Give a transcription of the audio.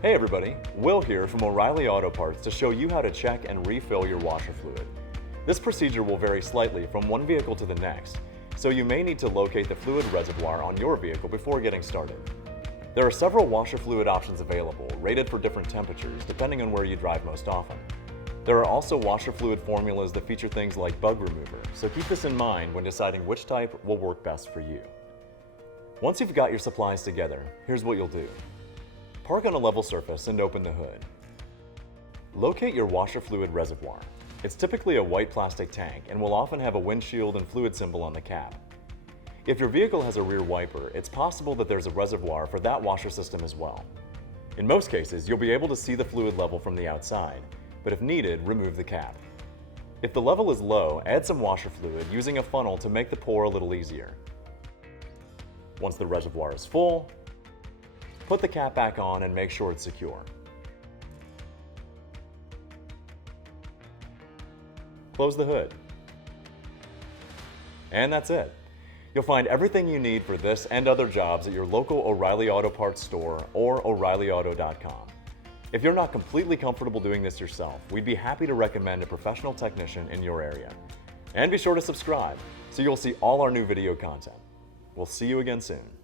Hey everybody, Will here from O'Reilly Auto Parts to show you how to check and refill your washer fluid. This procedure will vary slightly from one vehicle to the next, so you may need to locate the fluid reservoir on your vehicle before getting started. There are several washer fluid options available, rated for different temperatures depending on where you drive most often. There are also washer fluid formulas that feature things like bug remover, so keep this in mind when deciding which type will work best for you. Once you've got your supplies together, here's what you'll do. Park on a level surface and open the hood. Locate your washer fluid reservoir. It's typically a white plastic tank and will often have a windshield and fluid symbol on the cap. If your vehicle has a rear wiper, it's possible that there's a reservoir for that washer system as well. In most cases, you'll be able to see the fluid level from the outside, but if needed, remove the cap. If the level is low, add some washer fluid using a funnel to make the pour a little easier. Once the reservoir is full, put the cap back on and make sure it's secure. Close the hood. And that's it. You'll find everything you need for this and other jobs at your local O'Reilly Auto Parts store or O'ReillyAuto.com. If you're not completely comfortable doing this yourself, we'd be happy to recommend a professional technician in your area. And be sure to subscribe so you'll see all our new video content. We'll see you again soon.